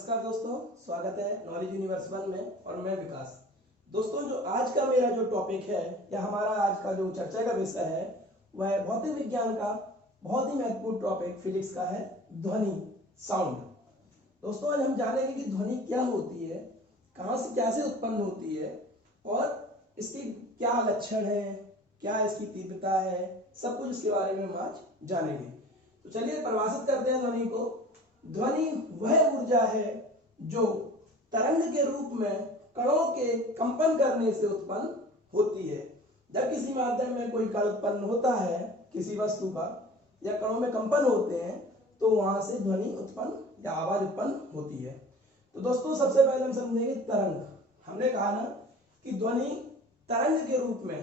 नमस्कार दोस्तों, स्वागत है नॉलेज यूनिवर्स वन में और मैं विकास। दोस्तों, जो आज का मेरा जो टॉपिक है या हमारा आज का जो चर्चा का विषय है वह भौतिक विज्ञान का बहुत ही महत्वपूर्ण टॉपिक फिजिक्स का है, ध्वनि, साउंड। दोस्तों, आज हम जानेंगे कि ध्वनि क्या होती है, कहाँ से कैसे उत्पन्न होती है और इसके क्या लक्षण है, क्या इसकी तीव्रता है, सब कुछ इसके बारे में हम आज जानेंगे। तो चलिए परिभाषित करते हैं ध्वनि को। ध्वनि वह ऊर्जा है जो तरंग के रूप में कणों के कंपन करने से उत्पन्न होती है। जब किसी माध्यम में कोई कण उत्पन्न होता है किसी वस्तु का या कणों में कंपन होते हैं तो वहां से ध्वनि उत्पन्न या आवाज उत्पन्न होती है। तो दोस्तों, सबसे पहले हम समझेंगे तरंग। हमने कहा ना कि ध्वनि तरंग के रूप में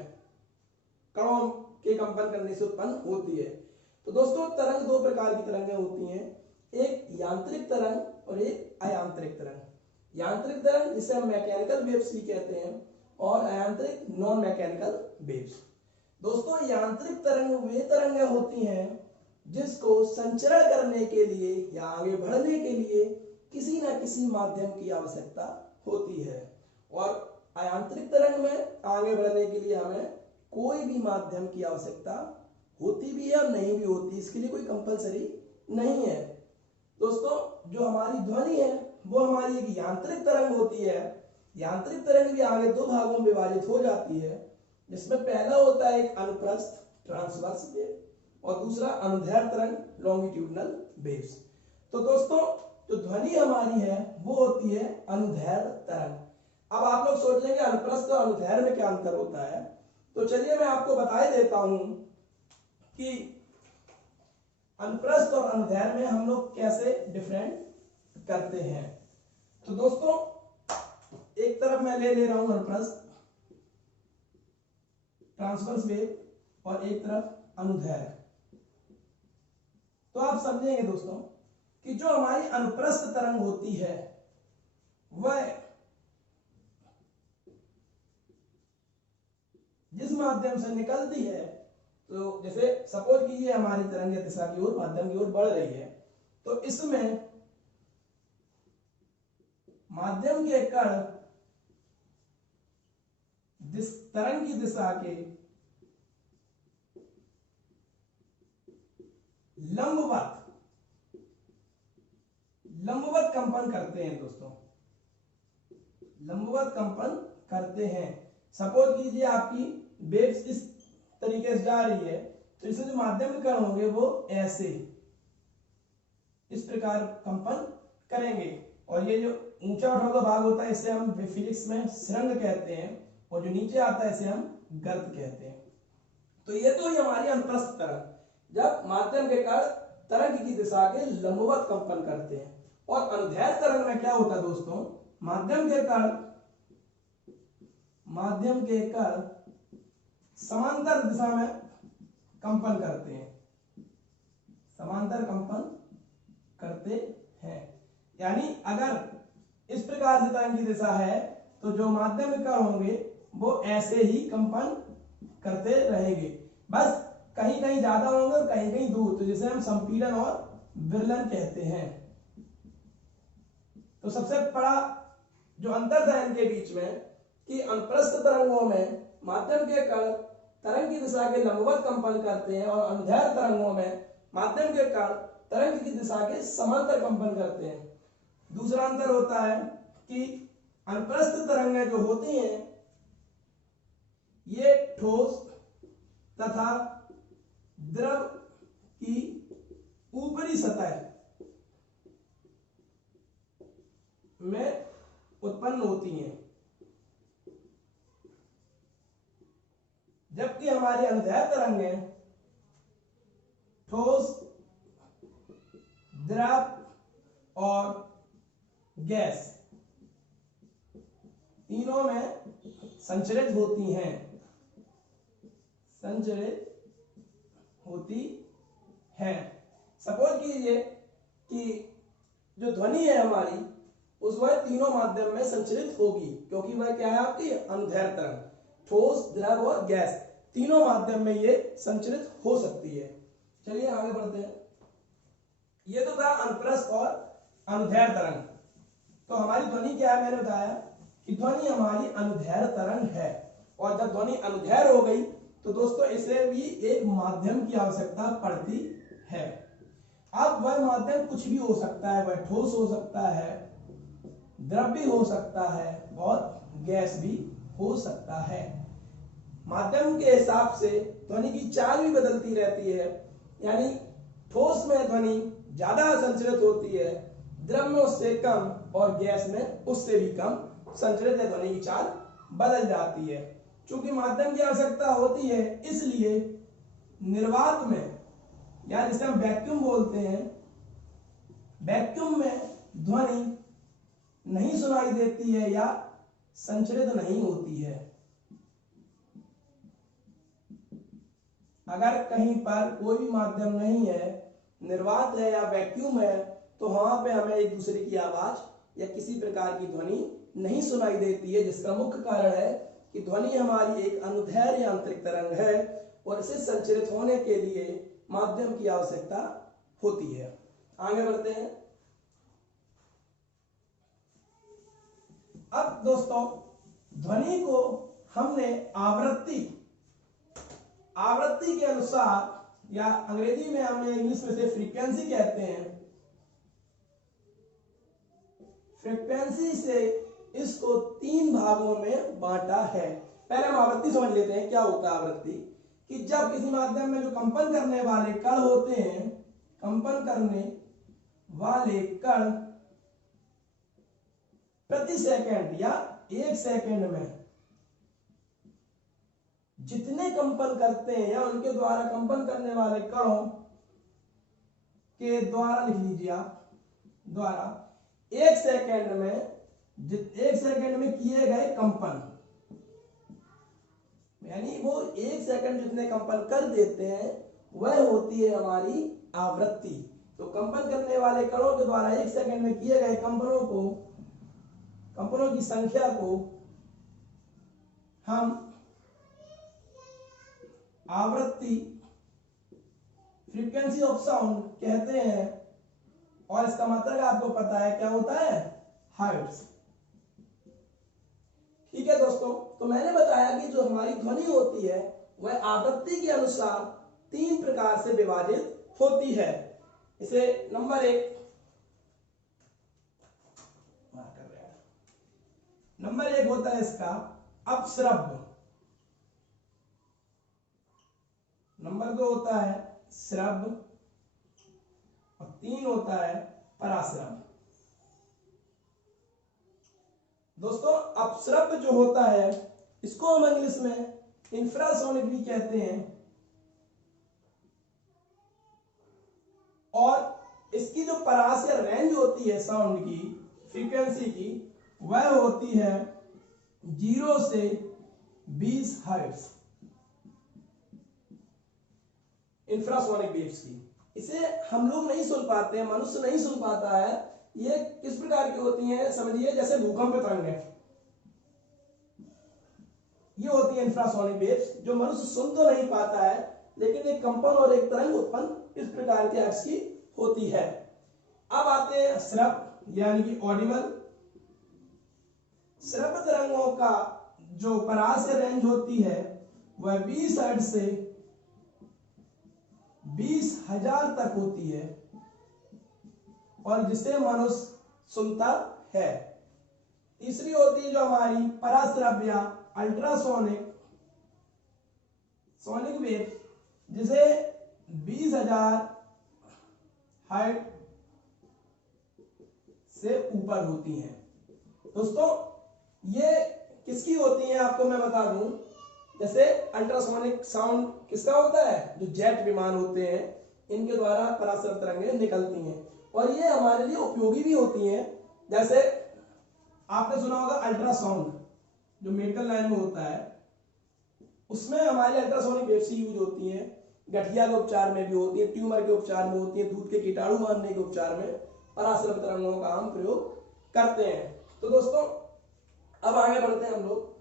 कणों के कंपन करने से उत्पन्न होती है। तो दोस्तों, तरंग दो प्रकार की तरंगें होती हैं, एक यांत्रिक तरंग और एक अयांत्रिक तरंग। यांत्रिक तरंग जिसे हम मैकेनिकल वेव्स भी कहते हैं और अयांत्रिक नॉन मैकेनिकल वेव्स। दोस्तों, यांत्रिक तरंग वे तरंगें होती हैं जिसको संचरण करने के लिए या आगे बढ़ने के लिए किसी न किसी माध्यम की आवश्यकता होती है, और अयांत्रिक तरंग में आगे बढ़ने के लिए हमें कोई भी माध्यम की आवश्यकता होती भी है और नहीं भी होती, इसके लिए कोई कंपलसरी नहीं है। दोस्तों, जो हमारी ध्वनि है वो हमारी एक यांत्रिक तरंग होती है। यांत्रिक तरंग भी आगे दो भागों में विभाजित हो जाती है, जिसमें पहला होता है एक अनुप्रस्थ ट्रांसवर्स वेव और दूसरा अनुदैर्ध्य तरंग लॉन्गिट्यूडनल वेव्स। तो दोस्तों, जो ध्वनि हमारी है वो होती है अनुदैर्ध्य तरंग। अब आप लोग सोचेंगे अनुप्रस्थ और अनुदैर्ध्य में क्या अंतर होता है, तो चलिए मैं आपको बता देता हूं कि अनुप्रस्थ और अनुदैर्ध्य में हम लोग कैसे डिफरेंट करते हैं। तो दोस्तों, एक तरफ मैं ले रहा हूं अनुप्रस्थ ट्रांसवर्स वेव और एक तरफ अनुदैर्ध्य। तो आप समझेंगे दोस्तों कि जो हमारी अनुप्रस्थ तरंग होती है वह जिस माध्यम से निकलती है, तो जैसे सपोज कीजिए हमारी तरंग दिशा की ओर माध्यम की ओर बढ़ रही है, तो इसमें माध्यम के कण तरंग की दिशा के लंबवत कंपन करते हैं। दोस्तों, लंबवत कंपन करते हैं। सपोज कीजिए आपकी वेव्स इस तरीके से जा रही है, तो इसमें जो माध्यम के कण होंगे वो ऐसे इस प्रकार कंपन करेंगे, और ये जो ऊंचा उठा हुआ भाग होता है इसे हम फिजिक्स में सुरंग कहते हैं, और जो नीचे आता है इसे हम गर्त कहते हैं। तो ये तो ही हमारी अनुप्रस्थ तरंग, जब माध्यम के कण तरंग की दिशा के लंबवत कंपन करते हैं। और अनुदैर्ध्य तरंग में क्या होता है दोस्तों, माध्यम के कण समांतर दिशा में कंपन करते हैं, समांतर कंपन करते हैं। यानी अगर इस प्रकार से तरंग की दिशा है तो जो माध्यम के कण होंगे वो ऐसे ही कंपन करते रहेंगे, बस कहीं कहीं ज्यादा होंगे और कहीं कहीं दूर, तो जिसे हम संपीड़न और विरलन कहते हैं। तो सबसे बड़ा जो अंतर है इनके बीच में कि अनुप्रस्थ तरंगों में माध्यम के कण तरंग की दिशा के लंबवत कंपन करते हैं और अनुदैर्ध्य तरंगों में माध्यम के कण तरंग की दिशा के समांतर कंपन करते हैं। दूसरा अंतर होता है कि अनुप्रस्थ तरंगें जो होती हैं ये ठोस तथा द्रव की ऊपरी सतह में उत्पन्न होती हैं, जबकि हमारी अनुदैर्ध्य तरंगें ठोस, द्रव और गैस तीनों में संचरित होती हैं, सपोज कीजिए कि जो ध्वनि है हमारी उस वह तीनों माध्यम में संचरित होगी, क्योंकि वह क्या है आपकी अनुदैर्ध्य तरंग, ठोस, द्रव और गैस तीनों माध्यम में ये संचरित हो सकती है। चलिए आगे बढ़ते हैं। ये तो था अनुप्रस्थ और अनुदैर्ध्य तरंग। तो हमारी ध्वनि क्या है, मैंने बताया कि ध्वनि हमारी अनुदैर्घ्य तरंग है, और जब ध्वनि अनुदैर्घ्य हो गई तो दोस्तों इसे भी एक माध्यम की आवश्यकता पड़ती है। अब वह माध्यम कुछ भी हो सकता है, वह ठोस हो सकता है, द्रव्य हो सकता है और गैस भी हो सकता है। माध्यम के हिसाब से ध्वनि की चाल भी बदलती रहती है, यानी ठोस में ध्वनि ज्यादा संचरित होती है, द्रव में उससे कम और गैस में उससे भी कम संचरित है, ध्वनि की चाल बदल जाती है। चूंकि माध्यम की आवश्यकता होती है, इसलिए निर्वात में या जिसे हम वैक्यूम बोलते हैं, वैक्यूम में ध्वनि नहीं सुनाई देती है या संचरित नहीं होती है। अगर कहीं पर कोई भी माध्यम नहीं है, निर्वात है या वैक्यूम है, तो वहां पे हमें एक दूसरे की आवाज या किसी प्रकार की ध्वनि नहीं सुनाई देती है, जिसका मुख्य कारण है कि ध्वनि हमारी एक अनुदैर्घ्य यांत्रिक तरंग है और इसे संचरित होने के लिए माध्यम की आवश्यकता होती है। आगे बढ़ते हैं। अब दोस्तों ध्वनि को हमने आवृत्ति के अनुसार, या अंग्रेजी में हमें इंग्लिश में से फ्रीक्वेंसी कहते हैं, फ्रीक्वेंसी से इसको 3 भागों में बांटा है। पहले हम आवृत्ति समझ लेते हैं। क्या होता है आवृत्ति? कि जब किसी माध्यम में जो कंपन करने वाले कण होते हैं, कंपन करने वाले कण प्रति सेकंड या 1 सेकंड में जितने कंपन करते हैं या उनके द्वारा कंपन करने वाले कणों के द्वारा, लिख लीजिए आप, द्वारा 1 सेकंड में किए गए कंपन, यानी वो 1 सेकंड जितने कंपन कर देते हैं वह होती है हमारी आवृत्ति। तो कंपन करने वाले कणों के द्वारा 1 सेकंड में किए गए कंपनों की संख्या को हम आवृत्ति, फ्रीक्वेंसी ऑफ साउंड कहते हैं, और इसका मतलब आपको पता है क्या होता है, हर्ट्ज। ठीक है दोस्तों, तो मैंने बताया कि जो हमारी ध्वनि होती है वह आवृत्ति के अनुसार 3 प्रकार से विभाजित होती है। इसे नंबर 1 होता है इसका अपश्रव्य, नंबर 2 होता है श्रव्य, और 3 होता है पराश्रव्य। दोस्तों अपश्रव्य जो होता है इसको हम इंग्लिश में इंफ्रासोनिक भी कहते हैं, और इसकी जो पराश्रय रेंज होती है साउंड की, फ्रीक्वेंसी की, वह होती है 0 से 20 हर्ट्ज इंफ्रासोनिक वेव्स की। इसे हम लोग नहीं सुन पाते हैं, मनुष्य नहीं सुन पाता है। ये किस प्रकार की होती हैं, समझिए जैसे भूकंप तरंगें, ये होती है इंफ्रासोनिक वेव्स, जो मनुष्य सुन तो नहीं पाता है, लेकिन एक कंपन और एक तरंग उत्पन्न इस प्रकार के एक्स की होती है। अब आते हैं श्रव्य यानी कि ऑडिबल। श्रव्य तरंगों का जो पराश्रय रेंज होती है वह 20 हर्ट्ज से 20,000 तक होती है, और जिसे मनुष्य सुनता है। तीसरी होती है जो हमारी पराश्रव्य या अल्ट्रासोनिक वेव, जिसे 20,000 हर्ट्ज से ऊपर होती हैं। दोस्तों ये किसकी होती है आपको मैं बता दूं, जैसे अल्ट्रासोनिक साउंड किसका होता है, जो जेट विमान होते हैं इनके द्वारा पराश्रव्य तरंगें निकलती हैं, और ये हमारे लिए उपयोगी भी होती हैं। जैसे आपने सुना होगा अल्ट्रासाउंड जो मेडिकल लाइन में होता है, उसमें हमारी अल्ट्रासोनिक वेव्स यूज होती हैं, गठिया के उपचार में भी होती है, ट्यूमर के उपचार में होती है, दूध के कीटाणु मारने के उपचार में पराश्रव्य तरंगों का हम प्रयोग करते हैं। तो दोस्तों अब आगे बढ़ते हैं हम लोग।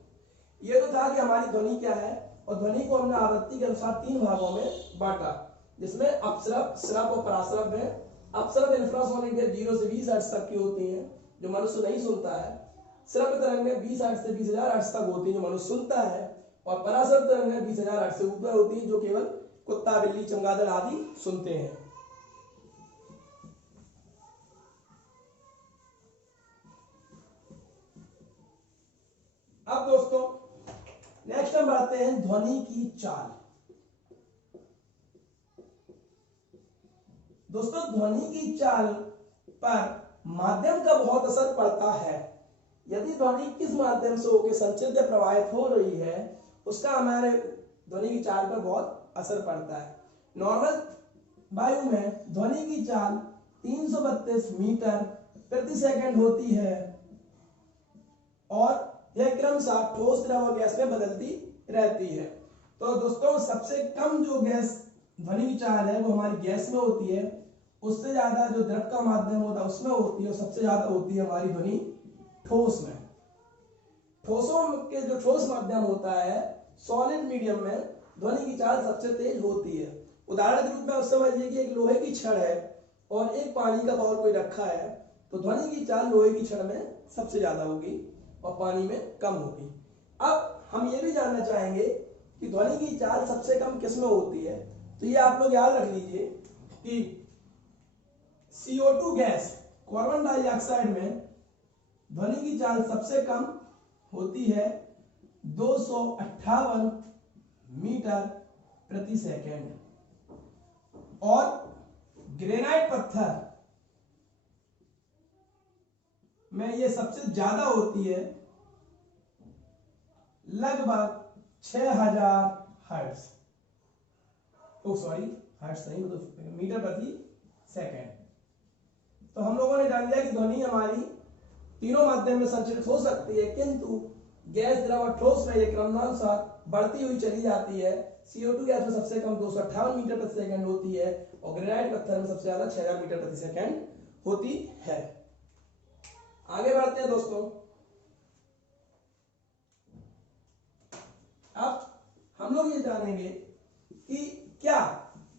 ये तो था कि हमारी ध्वनि क्या है, और ध्वनि को हमने आवृत्ति के अनुसार 3 भागों में बांटा, जिसमें अपश्रव्य, श्रव्य और पराश्रव्य है। अपश्रव्य इंफ्रासोनिक वेव 0 से 20 हर्ट्ज तक की होती हैं, जो मनुष्य नहीं सुनता है। श्रव्य तरंग में 20 हर्ट्ज से 20,000 हर्ट्ज तक होती है जो मनुष्य सुनता है, और पराश्रव्य तरंग में 20,000 हर्ट्ज से ऊपर होती है जो केवल कुत्ता, बिल्ली, चमगादड़ आदि सुनते हैं। अब दोस्तों नेक्स्ट हम बढ़ते हैं ध्वनि की चाल। दोस्तों ध्वनि की चाल पर माध्यम का बहुत असर पड़ता है। यदि ध्वनि किस माध्यम से होकर संचित या प्रवाहित हो रही है उसका हमारे ध्वनि की चाल पर बहुत असर पड़ता है। नॉर्मल वायु में ध्वनि की चाल 332 मीटर प्रति सेकंड होती है और यह क्रमशः ठोस, द्रव और गैस में बदलती रहती है। तो दोस्तों सबसे कम जो गैस ध्वनि की चाल है वो हमारी गैस में होती है, उससे ज्यादा जो द्रव का माध्यम होता है उसमें होती है, और सबसे ज्यादा होती है हमारी ध्वनि ठोस में। ठोसों के जो ठोस माध्यम होता है, सॉलिड मीडियम में ध्वनि की चाल सबसे तेज होती है। उदाहरण के रूप में आप समझिए कि एक लोहे की छड़ है और एक पानी का बाउल कोई रखा है, तो ध्वनि की चाल लोहे की छड़ में सबसे ज्यादा होगी और पानी में कम होगी। अब हम ये भी जानना चाहेंगे कि ध्वनि की चाल सबसे कम किस में होती है। तो ये आप लोग याद रख लीजिए कि CO2 गैस, कार्बन डाइऑक्साइड में ध्वनि की चाल सबसे कम होती है 258 मीटर प्रति सेकंड, और ग्रेनाइट पत्थर में ये सबसे ज्यादा होती है लगभग 6000 हर्ट्ज। सॉरी हर्ट्ज नहीं, मतलब मीटर प्रति सेकंड। तो हम लोगों ने जान लिया कि ध्वनि हमारी तीनों माध्यम में संचरित हो सकती है, किंतु गैस, द्रव और ठोस में ये क्रमानुसार बढ़ती हुई चली जाती है। CO2 गैस में सबसे कम 258 मीटर प्रति सेकंड होती है और ग्रेनाइट पत्थर में सबसे ज्यादा 6000 मीटर प्रति सेकंड होती है। आगे बढ़ते हैं दोस्तों। अब हम लोग ये जानेंगे कि क्या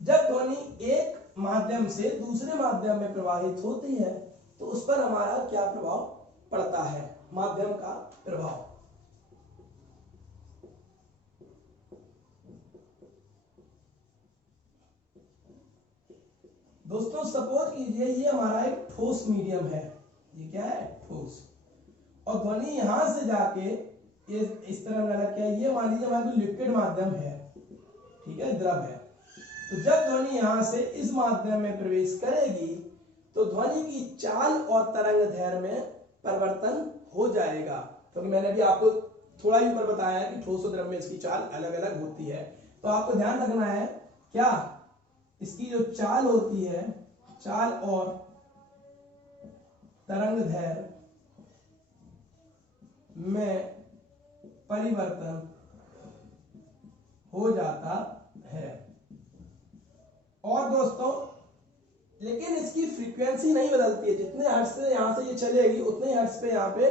जब ध्वनि एक माध्यम से दूसरे माध्यम में प्रवाहित होती है तो उस पर हमारा क्या प्रभाव पड़ता है, माध्यम का प्रभाव। दोस्तों सपोज कीजिए ये हमारा एक ठोस मीडियम है, ये क्या है, ठोस, और ध्वनि यहां से जाके ये इस तरह लगा क्या, ये मान लीजिए हमारा लिक्विड माध्यम है, ठीक है, द्रव है। तो जब ध्वनि यहां से इस माध्यम में प्रवेश करेगी तो ध्वनि की चाल और तरंग दैर्घ्य में परिवर्तन हो जाएगा, क्योंकि मैंने भी आपको थोड़ा ही ऊपर बताया है कि ठोस और द्रव में इसकी चाल अलग अलग होती है। तो आपको ध्यान रखना है क्या, इसकी जो चाल होती है, चाल और तरंग दैर्घ्य में परिवर्तन हो जाता है। और दोस्तों लेकिन इसकी फ्रीक्वेंसी नहीं बदलती है, जितने हर्ट्ज से यहां से ये चलेगी उतने हर्ट्ज पे यहाँ पे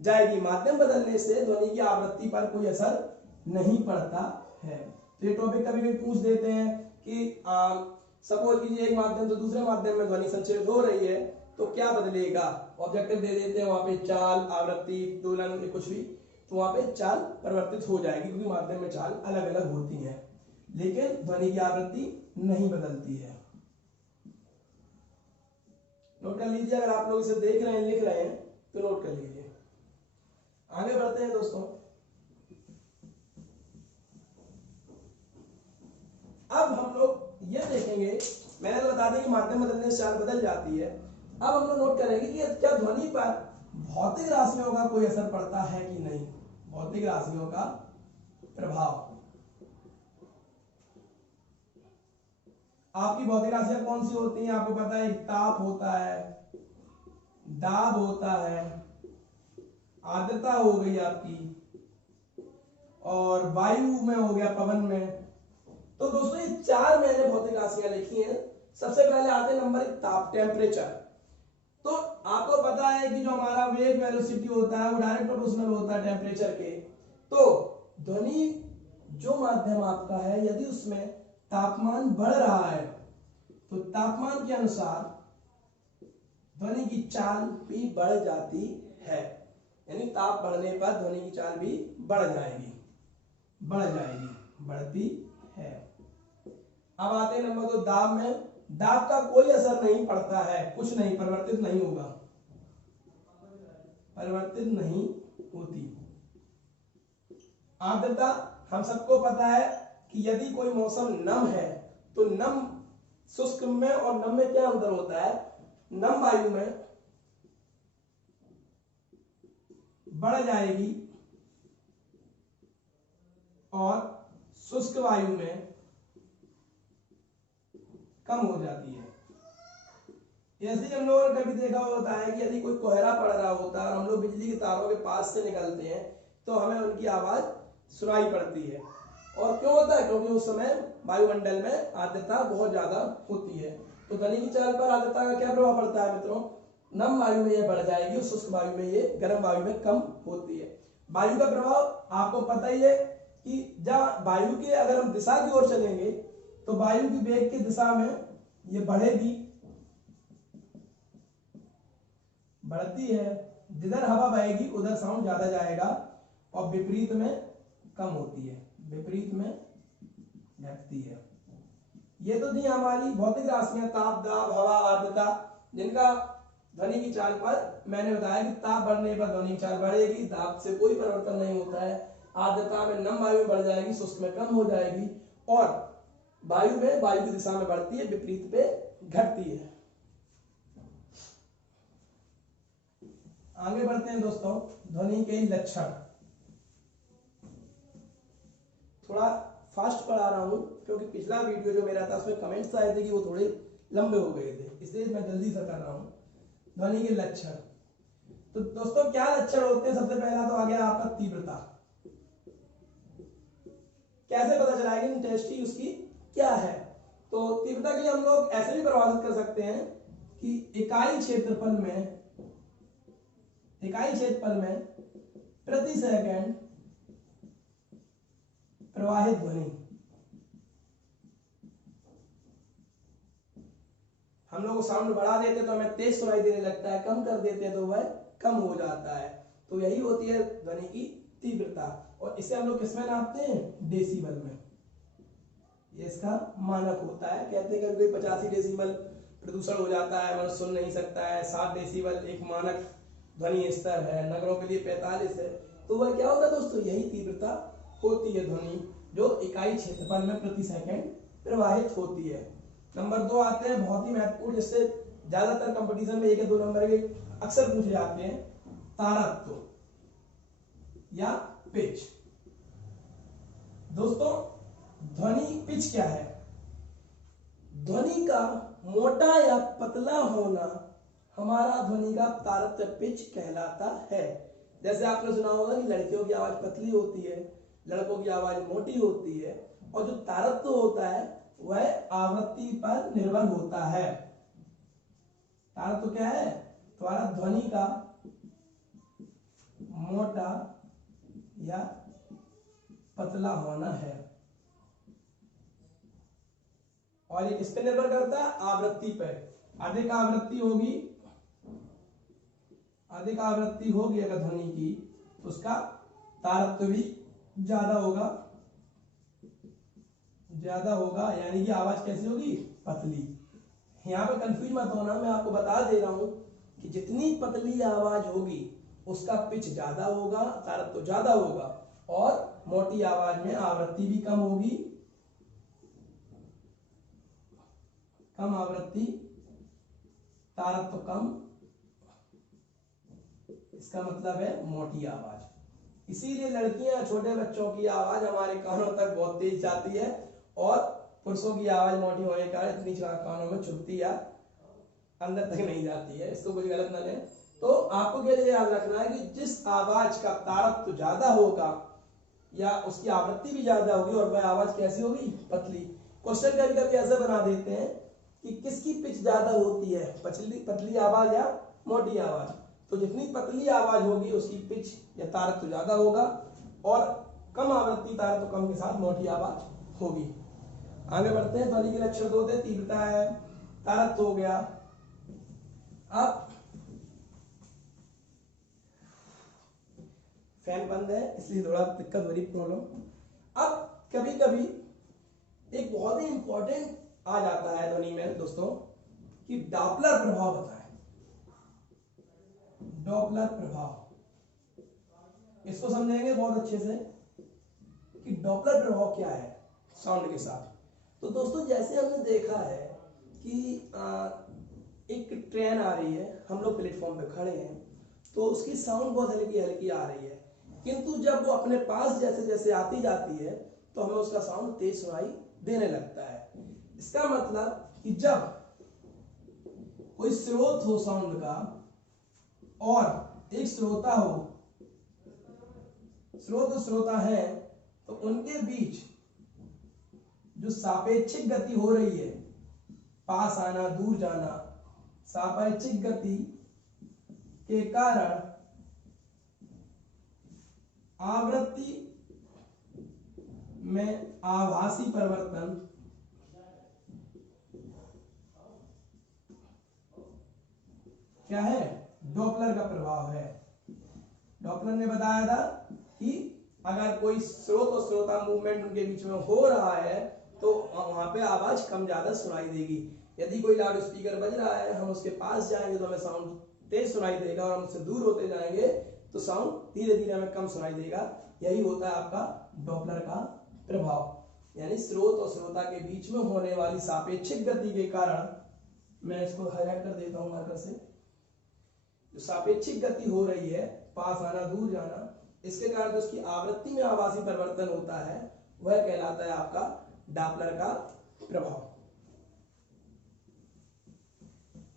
जाएगी। माध्यम बदलने से ध्वनि की आवृत्ति पर कोई असर नहीं पड़ता है। तो ये टॉपिक कभी भी पूछ देते हैं कि सपोज कीजिए एक माध्यम से दूसरे माध्यम में ध्वनि संचरित हो रही है तो क्या बदलेगा, ऑब्जेक्टिव दे देते हैं, वहां पे चाल, आवृत्ति, दोलन, कुछ भी, तो वहां पे चाल परिवर्तित हो जाएगी क्योंकि माध्यम में चाल अलग अलग होती है, लेकिन ध्वनि की आवृत्ति नहीं बदलती है। नोट कर लीजिए, अगर आप लोग इसे देख रहे हैं, लिख रहे हैं तो नोट कर लीजिए। आगे बढ़ते हैं दोस्तों। अब हम लोग ये देखेंगे, मैंने तो बता दिया कि माध्यम बदलने से चाल बदल जाती है। अब हम लोग नोट करेंगे कि क्या ध्वनि पर भौतिक राशियों का कोई असर पड़ता है कि नहीं, भौतिक राशियों का प्रभाव। आपकी भौतिक राशियां कौन सी होती हैं, आपको पता है, एक ताप होता है, दाब होता है, आर्द्रता हो गई आपकी, और वायु में हो गया, पवन में। तो दोस्तों ये चार मैंने भौतिक राशियां लिखी हैं। सबसे पहले आते हैं नंबर एक, ताप, टेम्परेचर। तो आपको पता है कि जो हमारा वेव वेलोसिटी होता है वो डायरेक्ट प्रोपोर्शनल होता है टेम्परेचर के। तो ध्वनि जो माध्यम आपका है, यदि उसमें तापमान बढ़ रहा है तो तापमान के अनुसार ध्वनि की चाल भी बढ़ जाती है, यानी ताप बढ़ने पर ध्वनि की चाल भी बढ़ जाएगी, बढ़ती है। अब आते हैं नंबर 2 दाब में। दाब का कोई असर नहीं पड़ता है, कुछ नहीं, परिवर्तित नहीं होगा, परिवर्तित नहीं होती। आर्द्रता, हम सबको पता है कि यदि कोई मौसम नम है तो नम शुष्क में और नम में क्या अंतर होता है? नम वायु में बढ़ जाएगी और शुष्क वायु में कम हो जाती है। ऐसे ही हम लोगों ने कभी देखा होता है कि यदि कोई कोहरा पड़ रहा होता है और हम लोग बिजली के तारों के पास से निकलते हैं तो हमें उनकी आवाज सुनाई पड़ती है। और क्यों होता है? क्योंकि उस समय वायुमंडल में आर्द्रता बहुत ज्यादा होती है। तो ध्वनि की चाल पर आर्द्रता का क्या प्रभाव पड़ता है मित्रों? नम वायु में यह बढ़ जाएगी और शुष्क वायु में ये गर्म वायु में कम होती है। वायु का प्रभाव आपको पता ही है कि जहाँ वायु के अगर हम दिशा की ओर चलेंगे तो वायु की वेग की दिशा में ये बढ़ेगी, बढ़ती है। जिधर हवा बहेगी उधर साउंड ज्यादा जाएगा और विपरीत में कम होती है, विपरीत में घटती है। ये तो थी हमारी भौतिक राशियां, ताप, दाब, हवा, आर्द्रता, जिनका ध्वनि की चाल पर मैंने बताया कि ताप बढ़ने पर ध्वनि की चाल बढ़ेगी, दाब से कोई परिवर्तन नहीं होता है, आर्द्रता में नम वायु बढ़ जाएगी, शुष्क में कम हो जाएगी और वायु में वायु की दिशा में बढ़ती है, विपरीत पे घटती है। आगे बढ़ते हैं दोस्तों, ध्वनि के लक्षण। थोड़ा फास्ट पढ़ा रहा हूं क्योंकि पिछला वीडियो जो मेरा था उसमें कमेंट्स आए थे कि वो थोड़े लंबे हो गए थे, इसलिए मैं जल्दी से कर रहा हूं। ध्वनि के लक्षण, तो दोस्तों क्या लक्षण होते हैं? सबसे पहला तो आ गया आपका तीव्रता। कैसे पता चला कि इंटेंसिटी उसकी क्या है? तो तीव्रता के लिए हम लोग ऐसे भी परिभाषित कर सकते हैं कि इकाई क्षेत्रफल में प्रति सेकंड प्रवाहित ध्वनि। हम लोग साउंड बढ़ा देते तो हमें तेज सुनाई देने लगता है, कम कर देते हैं तो वह कम हो जाता है। तो यही होती है ध्वनि की तीव्रता और इसे हम लोग किसमें नापते हैं? डेसिबल में। ये इसका मानक होता है। कहते हैं कभी 85 डेसिबल प्रदूषण हो जाता है, मनुष्य सुन नहीं सकता है। 7 डेसिबल एक मानक ध्वनि स्तर है, नगरों के लिए 45 है। तो वह क्या होता है दोस्तों? यही तीव्रता होती है ध्वनि जो इकाई क्षेत्रफल में प्रति सेकंड प्रवाहित होती है। नंबर 2 आते हैं बहुत ही महत्वपूर्ण, जिससे ज्यादातर कंपटीशन में 1 या 2 नंबर के अक्सर पूछे जाते हैं, तारत्व या पिच। दोस्तों ध्वनि पिच क्या है? ध्वनि का मोटा या पतला होना हमारा ध्वनि का तारत्व पिच कहलाता है। जैसे आपने सुना होगा कि लड़कियों की आवाज पतली होती है, लड़कों की आवाज मोटी होती है, और जो तारत्व होता है वह आवृत्ति पर निर्भर होता है। तारत्व क्या है? तुम्हारा ध्वनि का मोटा या पतला होना है और ये किस पे निर्भर करता है? आवृत्ति पर। अधिक आवृत्ति होगी अगर ध्वनि की, तो उसका तारत्व भी ज्यादा होगा, यानी कि आवाज कैसी होगी? पतली। यहाँ पे कंफ्यूज मत होना, मैं आपको बता दे रहा हूं कि जितनी पतली आवाज होगी उसका पिच ज्यादा होगा, तारत्व ज्यादा होगा, और मोटी आवाज में आवृत्ति भी कम होगी, कम आवृत्ति, तारत्व कम, इसका मतलब है मोटी आवाज। इसीलिए लड़कियां, छोटे बच्चों की आवाज हमारे कानों तक बहुत तेज जाती है और पुरुषों की आवाज मोटी होने का इतनी कानों में चुभती है, अंदर तक नहीं जाती है। इसको कुछ गलत ना लें। तो आपको क्या याद रखना है कि जिस आवाज का तारत्व ज्यादा होगा या उसकी आवृत्ति भी ज्यादा होगी और वह आवाज कैसी होगी? पतली। क्वेश्चन कभी कभी ऐसे बना देते हैं कि किसकी पिच ज्यादा होती है, पतली आवाज या मोटी आवाज? तो जितनी पतली आवाज होगी उसकी पिच या तारत्व ज्यादा होगा और कम आवृत्ति, तारत्व कम के साथ मोटी आवाज होगी। आगे बढ़ते हैं। ध्वनि के लक्षण 2 थे, तीव्रता है, तारत्व हो गया। अब फैन बंद है इसलिए थोड़ा दिक्कत हो रही प्रॉब्लम। अब कभी कभी एक बहुत ही इंपॉर्टेंट आ जाता है ध्वनि में दोस्तों कि डॉपलर प्रभाव बताएं। डॉपलर प्रभाव, इसको समझेंगे बहुत अच्छे से कि डॉपलर प्रभाव क्या है साउंड के साथ। तो दोस्तों जैसे हमने देखा है कि एक ट्रेन आ रही है, हम लोग प्लेटफॉर्म पे खड़े हैं, तो उसकी साउंड बहुत हल्की हल्की आ रही है, किंतु जब वो अपने पास जैसे जैसे आती जाती है तो हमें उसका साउंड तेज सुनाई देने लगता है। इसका मतलब कि जब कोई स्रोत हो साउंड का और एक श्रोता हो, स्रोत और श्रोता है, तो उनके बीच जो सापेक्षिक गति हो रही है, पास आना दूर जाना, सापेक्षिक गति के कारण आवृत्ति में आभासी परिवर्तन क्या है? डॉपलर का प्रभाव है। डॉपलर ने बताया था कि अगर कोई स्रोत और श्रोता मूवमेंट उनके बीच में हो रहा है तो वहां पे आवाज कम ज्यादा सुनाई देगी। यदि कोई लाउड स्पीकर बज रहा है, हम उसके पास जाएंगे तो हमें साउंड तेज सुनाई देगा, और हम उससे दूर होते जाएंगे तो साउंड धीरे धीरे हमें कम सुनाई देगा। यही होता है आपका डॉपलर का प्रभाव, यानी स्रोत और श्रोता के बीच में होने वाली सापेक्षिक गति के कारण, मैं इसको हाईलाइट कर देता हूं मार्कर से, जो सापेक्षिक गति हो रही है, पास आना दूर जाना, इसके कारण जो उसकी आवृत्ति में आभासी परिवर्तन होता है वह कहलाता है आपका डॉपलर का प्रभाव।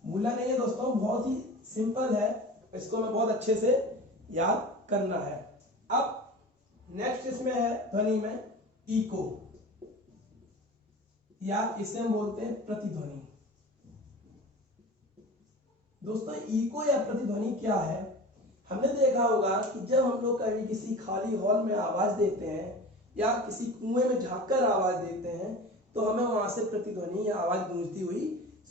भूलना नहीं है दोस्तों, बहुत ही सिंपल है, इसको हमें बहुत अच्छे से याद करना है। अब नेक्स्ट इसमें है ध्वनि में इको, या इसे हम बोलते हैं प्रतिध्वनि। दोस्तों इको या प्रतिध्वनि क्या है? हमने देखा होगा कि जब हम लोग कभी किसी खाली हॉल में आवाज देते हैं या किसी कुएं में झांककर आवाज देते हैं तो हमें वहां से प्रतिध्वनि या आवाज गूंजती हुई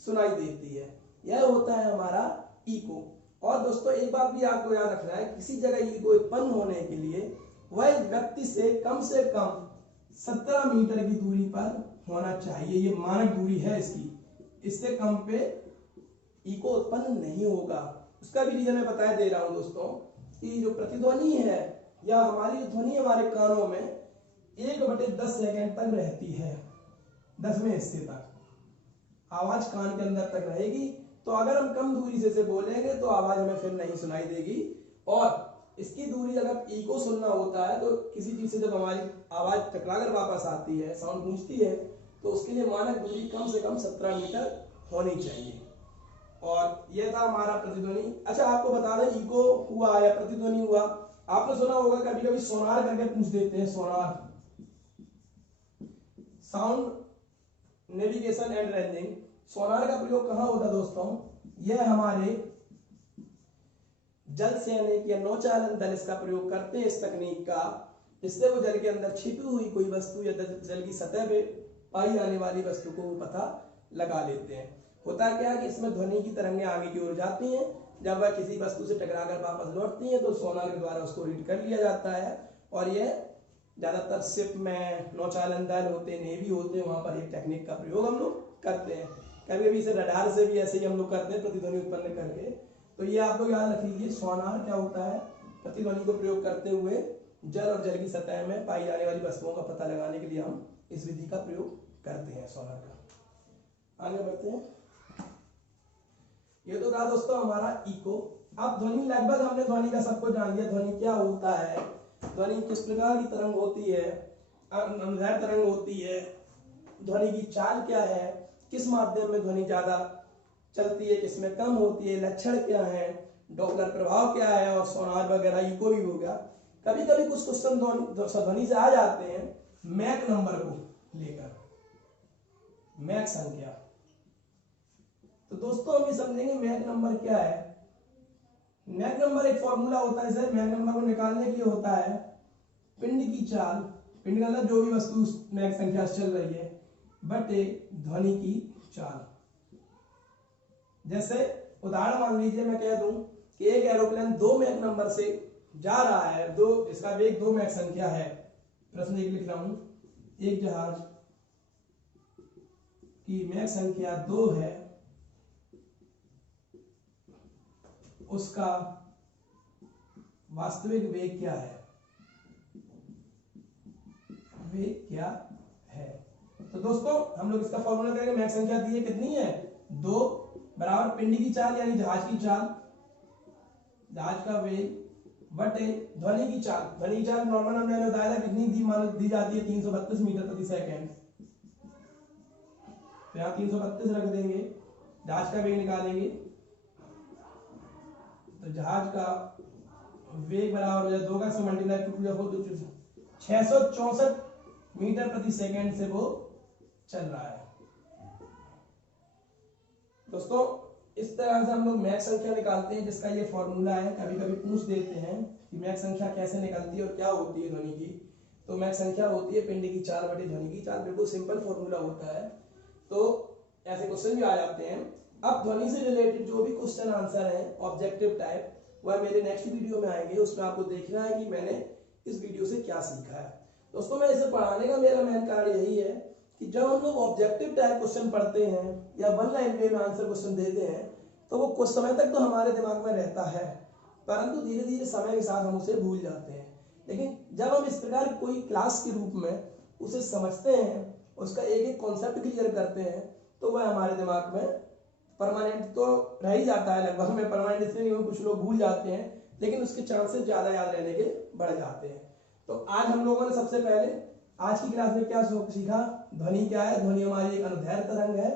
सुनाई देती है। यह होता है हमारा इको। और दोस्तों एक बात भी आपको याद रखना है, किसी जगह इको उत्पन्न होने के लिए वह व्यक्ति से कम 17 मीटर की दूरी पर होना चाहिए। ये मानक दूरी है इसकी, इससे कम पे इको उत्पन्न नहीं होगा। उसका भी रीजन मैं बताया दे रहा हूं दोस्तों कि जो प्रतिध्वनि है या हमारी ध्वनि हमारे कानों में 1/10 सेकेंड तक रहती है, 10वें हिस्से तक आवाज कान के अंदर तक रहेगी। तो अगर हम कम दूरी से बोलेंगे तो आवाज हमें फिर नहीं सुनाई देगी। और इसकी दूरी अगर इको सुनना होता है तो किसी चीज से जब हमारी आवाज टकराकर वापस आती है, साउंड गूंजती है, तो उसके लिए मानक दूरी कम से कम 17 मीटर होनी चाहिए। और यह था हमारा प्रतिध्वनि। अच्छा आपको बता दें, इको हुआ या प्रतिध्वनि हुआ, आपने सुना होगा कभी कभी सोनार करके पूछ देते हैं। सोनार, साउंड नेविगेशन एंड रेंजिंग। सोनार का प्रयोग कहां होता है दोस्तों? यह हमारे जल सैनिक या नौचालन दल इसका प्रयोग करते हैं, इस तकनीक का। इससे वो जल के अंदर छिपी हुई कोई वस्तु या जल की सतह पे पाई जाने वाली वस्तु को वो पता लगा लेते हैं। होता क्या है कि इसमें ध्वनि की तरंगें आगे की ओर जाती हैं, जब वह किसी वस्तु से टकराकर वापस लौटती हैं तो सोनार के द्वारा उसको रीड कर लिया जाता है। और यह ज्यादातर शिप में नौचालन दल होते, नेवी होते हैं, वहां पर एक टेक्निक का प्रयोग हम लोग करते हैं। कभी कभी इसे रडार से भी ऐसे ही हम लोग करते हैं, प्रतिध्वनि उत्पन्न करके। तो ये आप लोग याद रख लीजिए, सोनार क्या होता है? प्रतिध्वनि को प्रयोग करते हुए जल और जल की सतह में पाई जाने वाली वस्तुओं का पता लगाने के लिए हम इस विधि का प्रयोग करते हैं, सोनार का। आगे बढ़ते हैं। ये तो था दोस्तों हमारा इको। अब ध्वनि, लगभग हमने ध्वनि का सबको जान लिया, ध्वनि क्या होता है, ध्वनि किस प्रकार की तरंग होती है, अनुदैर्ध्य तरंग होती है, ध्वनि की चाल क्या है, किस माध्यम में ध्वनि ज्यादा चलती है, किसमें कम होती है, लक्षण क्या है, डॉपलर प्रभाव क्या है, और सोनार वगैरह, इको भी हो गया। कभी कभी कुछ क्वेश्चन ध्वनि से आ जाते हैं मैक नंबर को लेकर, मैक संख्या। तो दोस्तों हम ये समझेंगे मैक नंबर क्या है। मैक नंबर एक फॉर्मूला होता है, सर मैक नंबर को निकालने के लिए होता है पिंड की चाल, पिंड का मतलब जो भी वस्तु मैक संख्या से चल रही है, बटे ध्वनि की चाल। जैसे उदाहरण मान लीजिए मैं कह दूं कि एक एरोप्लेन 2 मैक नंबर से जा रहा है, दो, इसका वेग 2 मैक संख्या है। प्रश्न एक लिख रहा हूं, एक जहाज की मैक संख्या 2 है, उसका वास्तविक वेग क्या है? वेग क्या है? तो दोस्तों हम लोग इसका फॉर्मूला करेंगे। मैक संख्या दी है, कितनी है? 2 बराबर पिंड की चाल यानी जहाज की चाल, जहाज का वेग बटे ध्वनि की चाल। ध्वनि की चाल नॉर्मल हमने बताया था कितनी दी जाती है? 332 मीटर प्रति सेकंड। तो यहाँ 332 रख देंगे, जहाज का वेग निकालेंगे तो जहाज का वेग बराबर हो जाए 2 का से मल्टीप्लाई 2 664 मीटर प्रति सेकंड से वो चल रहा है। दोस्तों इस तरह से हम लोग मैक संख्या निकालते हैं, जिसका ये फॉर्मूला है। कभी कभी पूछ देते हैं कि मैक संख्या कैसे निकलती है और क्या होती है ध्वनि की। तो मैक संख्या होती है पिंड की चाल बटे ध्वनि की चाल, बिल्कुल सिंपल फॉर्मूला होता है। तो ऐसे क्वेश्चन भी आ जाते हैं। अब ध्वनि से रिलेटेड जो भी क्वेश्चन आंसर है ऑब्जेक्टिव टाइप, वह मेरे नेक्स्ट वीडियो में आएंगे। उसमें आपको देखना है कि मैंने इस वीडियो से क्या सीखा है। दोस्तों मैं इसे पढ़ाने का मेरा मेन कारण यही है कि जब हम लोग ऑब्जेक्टिव टाइप क्वेश्चन पढ़ते हैं या 1 लाइन में आंसर क्वेश्चन देते हैं तो वो कुछ समय तक तो हमारे दिमाग में रहता है, परंतु धीरे धीरे समय के साथ हम उसे भूल जाते हैं। लेकिन जब हम इस प्रकार कोई क्लास के रूप में उसे समझते हैं, उसका एक एक कॉन्सेप्ट क्लियर करते हैं, तो वह हमारे दिमाग में परमानेंट तो रह ही जाता है। लगभग में परमानेंट इसलिए नहीं, कुछ लोग भूल जाते हैं, लेकिन उसके चांसेस ज्यादा याद रहने के बढ़ जाते हैं। तो आज हम लोगों ने सबसे पहले आज की क्लास में क्या सीखा? ध्वनि क्या है? ध्वनि हमारी एक अनुदैर्घ्य तरंग है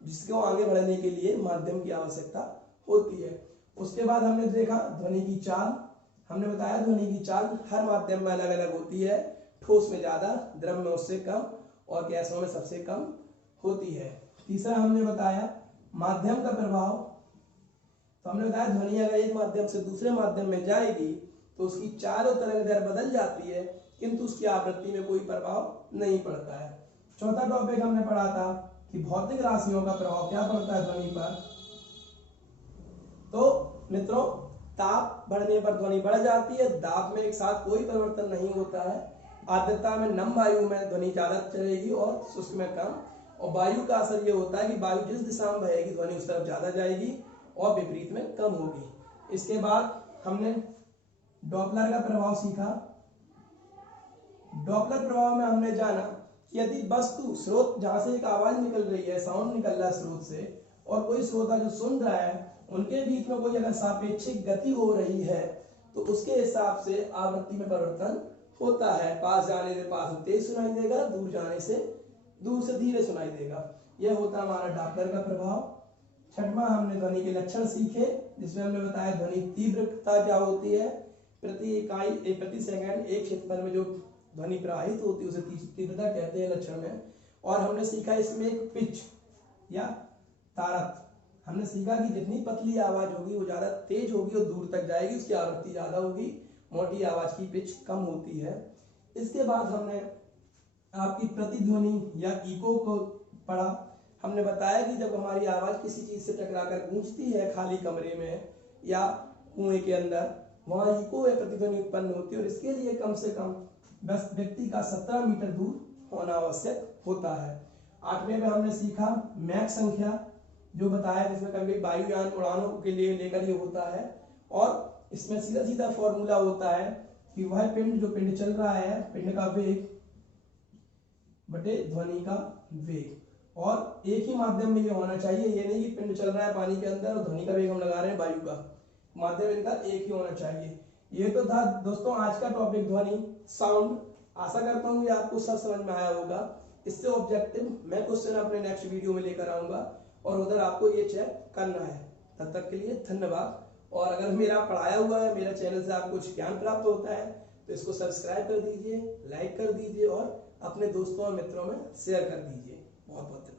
जिसको आगे बढ़ने के लिए माध्यम की आवश्यकता होती है। उसके बाद हमने देखा ध्वनि की चाल। हमने बताया ध्वनि की चाल हर माध्यम में अलग अलग होती है, ठोस में ज्यादा, द्रव में उससे कम और गैसों में सबसे कम होती है। तीसरा हमने बताया माध्यम का प्रभाव। तो हमने बताया ध्वनि अगर एक माध्यम से दूसरे माध्यम में जाएगी तो उसकी चाल और तरंग दैर्घ्य बदल जाती है, किंतु उसकी आवृत्ति में कोई प्रभाव नहीं पड़ता है। चौथा टॉपिक हमने पढ़ा था कि भौतिक राशियों का प्रभाव क्या पड़ता है ध्वनि पर। तो मित्रों ताप बढ़ने पर ध्वनि बढ़ जाती है, दाब में एक साथ कोई परिवर्तन नहीं होता है। आर्द्रता में नम वायु में ध्वनि ज्यादा चलेगी और शुष्क में कम। और वायु का असर ये होता है कि वायु जिस दिशा में बहेगी ध्वनि उस तरफ ज्यादा जाएगी और विपरीत में कम होगी। इसके बाद हमने डॉपलर का प्रभाव सीखा। डॉपलर प्रभाव में हमने जाना कि यदि वस्तु स्रोत जहां से एक आवाज निकल रही है, साउंड निकल रहा है स्रोत से, और कोई श्रोता जो सुन रहा है, उनके बीच में कोई अगर सापेक्षिक गति हो रही है तो उसके हिसाब से आवृत्ति में परिवर्तन होता है। पास जाने से पास तेज सुनाई देगा, दूर जाने से दूर से धीरे सुनाई देगा। यह होता हमारा डॉपलर का प्रभाव। छठवां हमने ध्वनि के लक्षण सीखे, जिसमें हमने बताया ध्वनि तीव्रता क्या होती है, प्रति इकाई प्रति सेकंड एक क्षेत्रफल में जो ध्वनि प्रवाहित होती है उसे तीव्रता कहते हैं लक्षण में। और हमने सीखा इसमें एक पिच या तारक। हमने सीखा कि जितनी पतली आवाज होगी वो ज्यादा तेज होगी और दूर तक जाएगी, उसकी आवृत्ति ज्यादा होगी, मोटी आवाज की पिच कम होती है। इसके बाद हमने आपकी प्रतिध्वनि या इको को पढ़ा। हमने बताया कि जब हमारी आवाज किसी चीज से टकराकर गूंजती है खाली कमरे में या कुएं के अंदर, वहां इको या प्रतिध्वनि उत्पन्न होती है और इसके लिए कम से कम बस व्यक्ति का 17 मीटर दूर होना आवश्यक होता है। 8वें में हमने सीखा मैक संख्या, जो बताया जिसमें कभी वायुयान उड़ानों के लिए लेकर ये होता है। और इसमें सीधा सीधा फॉर्मूला होता है कि वह पिंड जो पिंड चल रहा है, पिंड का वेग बटे ध्वनि का वेग, और एक ही माध्यम में ये होना चाहिए। ये नहीं कि पिंड चल रहा है पानी के अंदर और ध्वनि का वेग हम लगा रहे हैं वायु का, माध्यम इनका एक ही होना चाहिए। ये तो था दोस्तों आज का टॉपिक ध्वनि साउंड। आशा करता हूँ ये आपको सब समझ में आया होगा। इससे ऑब्जेक्टिव मैं क्वेश्चन अपने नेक्स्ट वीडियो में लेकर आऊंगा और उधर आपको ये चेक करना है। तब तक के लिए धन्यवाद। और अगर मेरा पढ़ाया हुआ है, मेरा चैनल से आपको कुछ ज्ञान प्राप्त होता है तो इसको सब्सक्राइब कर दीजिए, लाइक कर दीजिए और अपने दोस्तों और मित्रों में शेयर कर दीजिए। बहुत बहुत धन्यवाद।